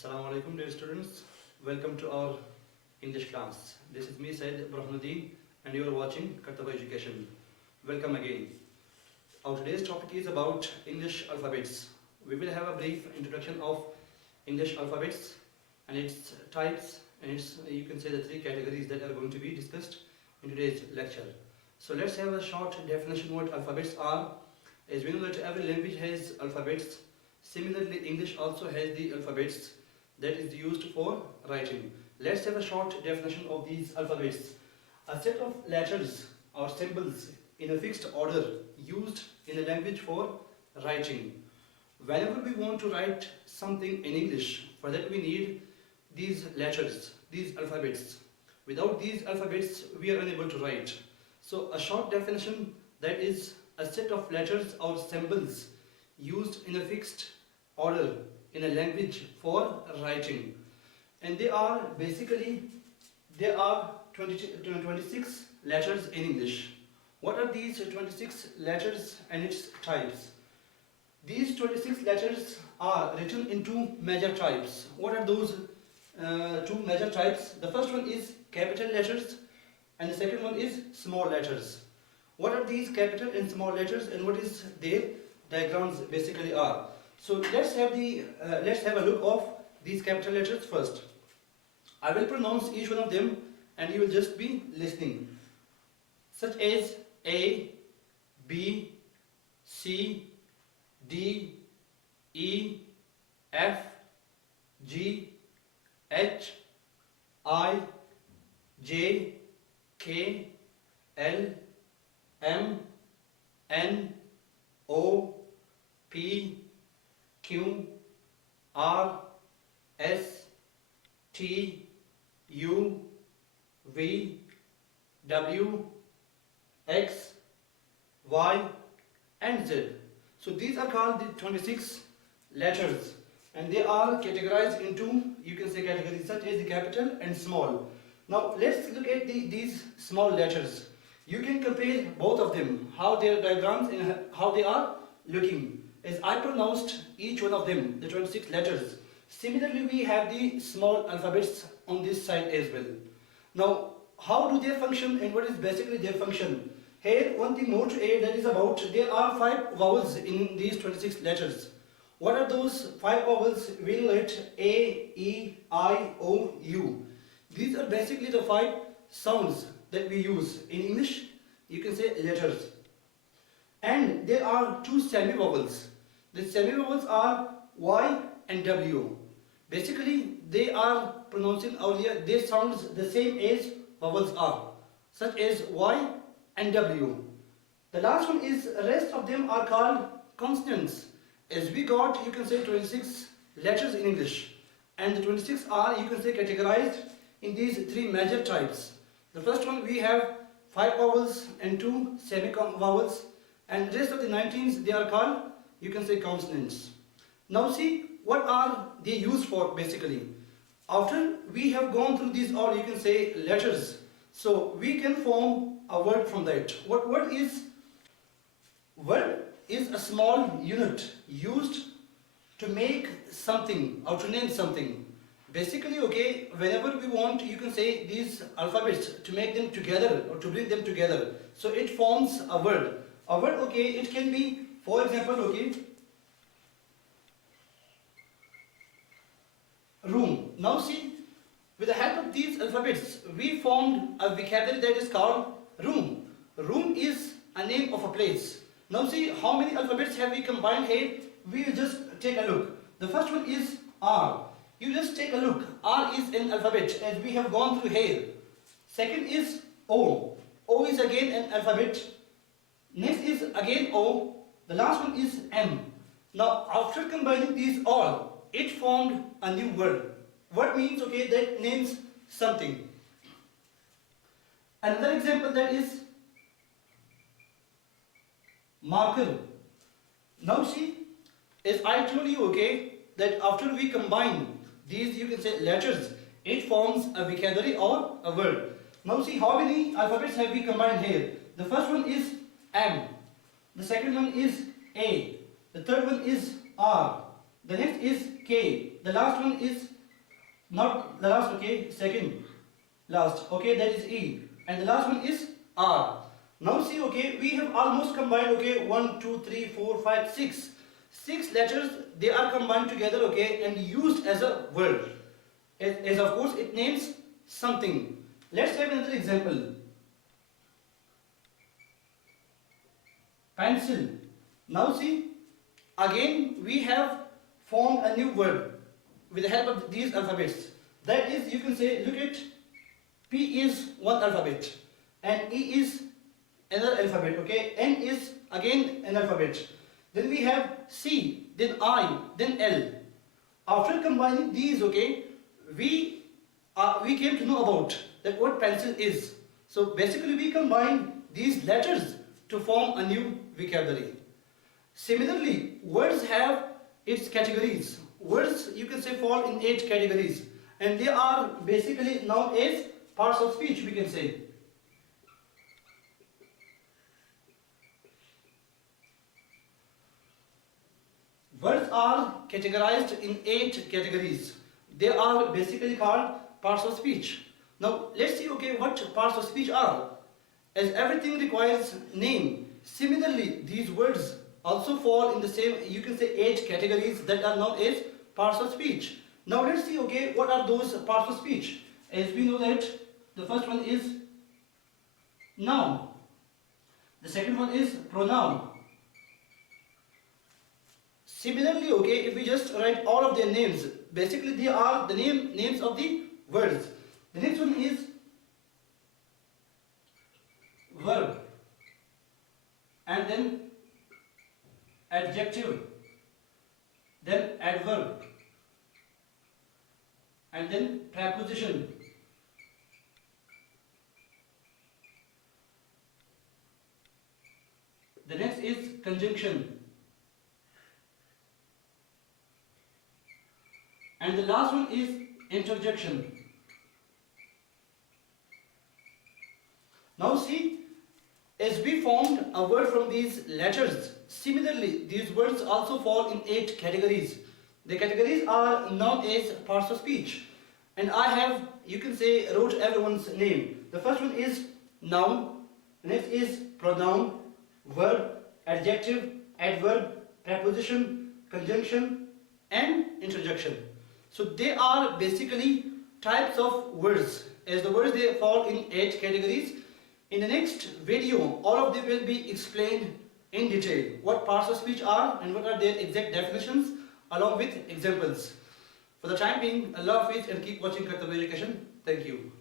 Assalamu alaikum dear students. Welcome to our English class. This is me Syed Burhan Uddin and you are watching Kartaba Education. Welcome again. Our today's topic is about English alphabets. We will have a brief introduction of English alphabets and its types and its, you can say, the three categories that are going to be discussed in today's lecture. So let's have a short definition what alphabets are. As we know that every language has alphabets. Similarly, English also has the alphabets that is used for writing. Let's have a short definition of these alphabets. A set of letters or symbols in a fixed order used in a language for writing. Whenever we want to write something in English, for that we need these letters, these alphabets. Without these alphabets, we are unable to write. So a short definition, that is a set of letters or symbols used in a fixed order in a language for writing. And they are basically, there are 26 letters in English. What are these 26 letters and its types? These 26 letters are written in two major types. What are those two major types? The first one is capital letters and the second one is small letters. What are these capital and small letters and what is their diagrams basically are? So let's have a look of these capital letters first. I will pronounce each one of them and you will just be listening. Such as A, B, C, D, E, F, G, H, I, J, K, L, M, N, O, P, Q, R, S, T, U, V, W, X, Y and Z. So these are called the 26 letters and they are categorized into, you can say, categories such as the capital and small. Now let's look at these small letters. You can compare both of them, how their diagrams and how they are looking. As I pronounced each one of them, the 26 letters. Similarly, we have the small alphabets on this side as well. Now, how do they function and what is basically their function? Here, one thing more to add, that is about, there are 5 vowels in these 26 letters. What are those 5 vowels? We know it: A, E, I, O, U. These are basically the 5 sounds that we use in English, you can say letters. And there are 2 semi-vowels. The semi-vowels are Y and W. Basically, they are pronouncing earlier, they sound the same as vowels are, such as Y and W. The last one is, rest of them are called consonants. As we got, you can say, 26 letters in English. And the 26 are, you can say, categorized in these 3 major types. The first one, we have 5 vowels and 2 semi-vowels. And the rest of the 19s, they are called, you can say, consonants. Now see, what are they used for basically? After we have gone through these all, you can say, letters, so we can form a word from that. What word is? Word is a small unit used to make something or to name something. Basically, okay, whenever we want, you can say, these alphabets to make them together or to bring them together, so it forms a word. A word, okay, it can be, for example, okay, room. Now see, with the help of these alphabets, we formed a vocabulary that is called room. Room is a name of a place. Now see, how many alphabets have we combined here? We will just take a look. The first one is R. You just take a look. R is an alphabet as we have gone through here. Second is O. O is again an alphabet. Next is again O. The last one is M. Now after combining these all, it formed a new word. What means, okay, that names something. Another example, that is marker. Now see, as I told you, okay, that after we combine these, you can say, letters, it forms a vocabulary or a word. Now see, how many alphabets have we combined here? The first one is M. The second one is A. The third one is R. The next is K. The last one is not the last, okay, second last, okay, that is E. And the last one is R. Now see, okay, we have almost combined, okay, 1, 2, 3, 4, 5, 6. 6 letters, they are combined together, okay, and used as a word. As of course, it names something. Let's have another example. Pencil. Now see, again we have formed a new word with the help of these alphabets. That is, you can say, look at P is one alphabet and E is another alphabet, okay, N is again an alphabet. Then we have C, then I, then L. After combining these, okay, we came to know about that what pencil is. So basically we combine these letters to form a new vocabulary. Similarly, words have its categories. Words, you can say, fall in 8 categories, and they are basically known as parts of speech, we can say. Words are categorized in 8 categories. They are basically called parts of speech. Now let's see, okay, what parts of speech are. As everything requires name, similarly these words also fall in the same, you can say, 8 categories that are known as parts of speech. Now let's see, okay, what are those parts of speech. As we know that the first one is noun. The second one is pronoun. Similarly, okay, if we just write all of their names, basically they are the names of the words. The next one is verb, and then adjective, then adverb, and then preposition. The next is conjunction. And the last one is interjection. Now see, as we formed a word from these letters, similarly these words also fall in 8 categories. The categories are known as parts of speech. And I have, you can say, wrote everyone's name. The first one is noun, the next is pronoun, verb, adjective, adverb, preposition, conjunction, and interjection. So they are basically types of words. As the words, they fall in 8 categories. In the next video, all of them will be explained in detail. What parts of speech are and what are their exact definitions, along with examples. For the time being, Allah Hafiz, and keep watching Kartavya Education. Thank you.